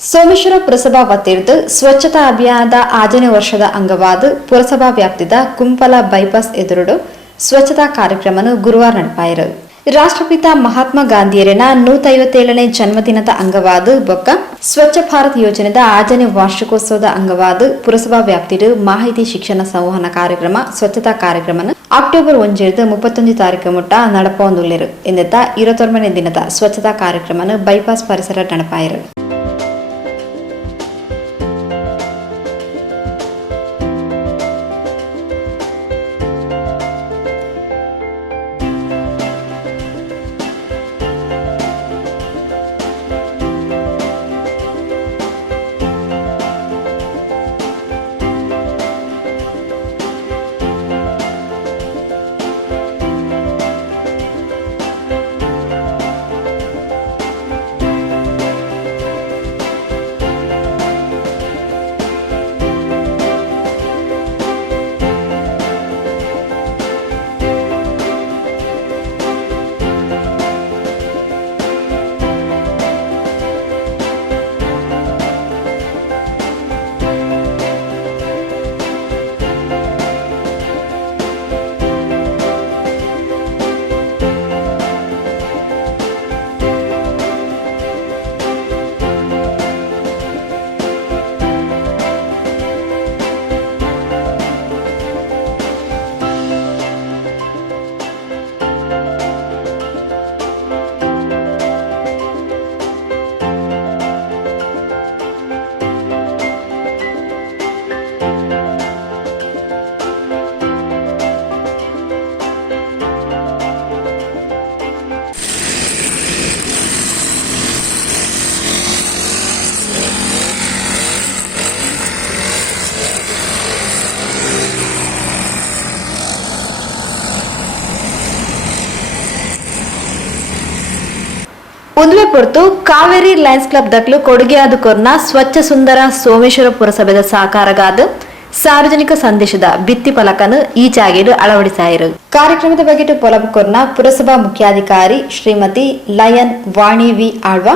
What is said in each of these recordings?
ಸೋಮೇಶ್ವರ ಪುರಸಭಾ ವತಿಯಿಂದ ಸ್ವಚ್ಛತಾ ಅಭಿಯಾನದ 5ನೇ ವರ್ಷದ ಅಂಗವಾದ ಪುರಸಭಾ ವ್ಯಾಪ್ತಿದ ಕುಂಪಲ ಬೈಪಾಸ್ ಎದುರುಡು ಸ್ವಚ್ಛತಾ ಕಾರ್ಯಕ್ರಮವನ್ನು ಗುರುವಾರ ನಡೆಪಾಯಿರು. ರಾಷ್ಟ್ರಪಿತ ಮಹಾತ್ಮ ಗಾಂಧಿಯರಿನ 157ನೇ ಜನ್ಮದಿನದ ಅಂಗವಾದ ಬೊಕ್ಕ ಸ್ವಚ್ಛ ಭಾರತ್ ಯೋಜನೆದ 5ನೇ ವಾರ್ಷಿಕೋತ್ಸವದ ಅಂಗವಾದ ಪುರಸಭಾ ವ್ಯಾಪ್ತಿಡು ಮಾಹಿತಿ ಶಿಕ್ಷಣ ಸಂವಹನ ಕಾರ್ಯಕ್ರಮ ಸ್ವಚ್ಛತಾ ಕಾರ್ಯಕ್ರಮವನ್ನು ಅಕ್ಟೋಬರ್ 1 31 ತಾರೀಕು ಮುಟ್ಟ ನಡಪೊಂದುಲ್ಲೆರು ಎಂದೆತ್ತ 29ನೇ ದಿನದ ಸ್ವಚ್ಛತಾ ಕಾರ್ಯಕ್ರಮವನ್ನು ಬೈಪಾಸ್ ಪರಿಸರ ನಡೆಪಾಯಿರು. ಉಂದ್ವೆ ಪೊರ್ತು ಕಾವೇರಿ ಲಯನ್ಸ್ ಕ್ಲಬ್ ದಕ್ಲು ಕೊಡುಗೆಯಾದುಕೊರ್ನ ಸ್ವಚ್ಛ ಸುಂದರ ಸೋಮೇಶ್ವರ ಪುರಸಭೆದ ಸಹಕಾರಗಾದ ಸಾರ್ವಜನಿಕ ಸಂದೇಶದ ಭಿತ್ತಿ ಫಲಕನ್ನು ಈ ಜಾಗೆಡು ಅಳವಡಿಸಾಯಿರು. ಕಾರ್ಯಕ್ರಮದ ಬಗ್ಗೆ ಪೊಲಬುಕೊರ್ನ ಪುರಸಭಾ ಮುಖ್ಯಾಧಿಕಾರಿ ಶ್ರೀಮತಿ ಲಯನ್ ವಾಣಿ ವಿ ಆಳ್ವ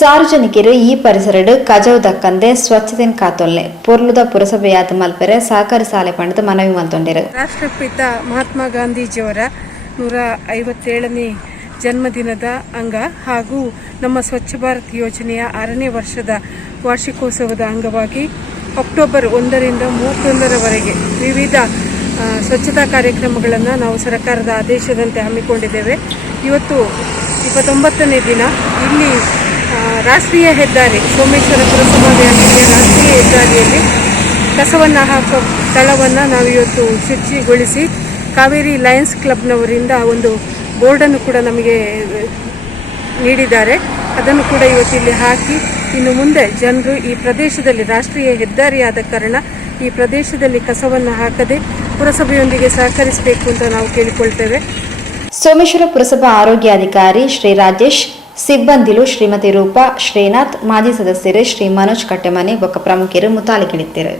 ಸಾರ್ವಜನಿಕರು ಈ ಪರಿಸರಡು ಕಜವು ದಕ್ಕಂದೆ ಸ್ವಚ್ಛತೆ ಕಾತೊಲ್ಲೆ ಪೊರ್ಲುದ ಪುರಸಭೆಯಾದ ಮಲ್ಪೆರೆ ಸಹಕಾರಿ ಸಾಲೆ ಪಂಡದ ಮನವಿ ಮಲ್ತೊಂಡೆರು. ರಾಷ್ಟ್ರಪಿತ ಮಹಾತ್ಮ ಗಾಂಧೀಜಿಯವರ 157ನೇ ಜನ್ಮದಿನದ ಅಂಗ ಹಾಗೂ ನಮ್ಮ ಸ್ವಚ್ಛ ಭಾರತ್ ಯೋಜನೆಯ 6ನೇ ವರ್ಷದ ವಾರ್ಷಿಕೋತ್ಸವದ ಅಂಗವಾಗಿ ಅಕ್ಟೋಬರ್ 1 ರಿಂದ 31ರವರೆಗೆ ವಿವಿಧ ಸ್ವಚ್ಛತಾ ಕಾರ್ಯಕ್ರಮಗಳನ್ನು ನಾವು ಸರ್ಕಾರದ ಆದೇಶದಂತೆ ಹಮ್ಮಿಕೊಂಡಿದ್ದೇವೆ. ಇವತ್ತು 29ನೇ ದಿನ ಇಲ್ಲಿ ರಾಷ್ಟ್ರೀಯ ಹೆದ್ದಾರಿ ಸೋಮೇಶ್ವರ ಪುರಸಭಾ ವ್ಯಾಪ್ತಿಯ ರಾಷ್ಟ್ರೀಯ ಹೆದ್ದಾರಿಯಲ್ಲಿ ಕಸವನ್ನು ಹಾಕೋ ಸ್ಥಳವನ್ನು ನಾವು ಇವತ್ತು ಶುಚಿಗೊಳಿಸಿ ಕಾವೇರಿ ಲಯನ್ಸ್ ಕ್ಲಬ್ನವರಿಂದ ಒಂದು ಬೋರ್ಡನ್ನು ಕೂಡ ನಮಗೆ ನೀಡಿದ್ದಾರೆ. ಅದನ್ನು ಕೂಡ ಇವತ್ತಿಲ್ಲಿ ಹಾಕಿ ಇನ್ನು ಮುಂದೆ ಜನರು ಈ ಪ್ರದೇಶದಲ್ಲಿ ರಾಷ್ಟ್ರೀಯ ಹೆದ್ದಾರಿಯಾದ ಕಾರಣ ಈ ಪ್ರದೇಶದಲ್ಲಿ ಕಸವನ್ನು ಹಾಕದೆ ಪುರಸಭೆಯೊಂದಿಗೆ ಸಹಕರಿಸಬೇಕು ಅಂತ ನಾವು ಕೇಳಿಕೊಳ್ತೇವೆ. ಸೋಮೇಶ್ವರ ಪುರಸಭಾ ಆರೋಗ್ಯಾಧಿಕಾರಿ ಶ್ರೀ ರಾಜೇಶ್, ಸಿಬ್ಬಂದಿಲು ಶ್ರೀಮತಿ ರೂಪಾ, ಶ್ರೀನಾಥ್, ಮಾಜಿ ಸದಸ್ಯರು ಶ್ರೀ ಮನೋಜ್ ಕಟ್ಟೆಮನೆ ಬೊಕ್ಕ ಪ್ರಮುಖರು ಮುತಾಲಿಗಿಳಿದ್ದಾರೆ.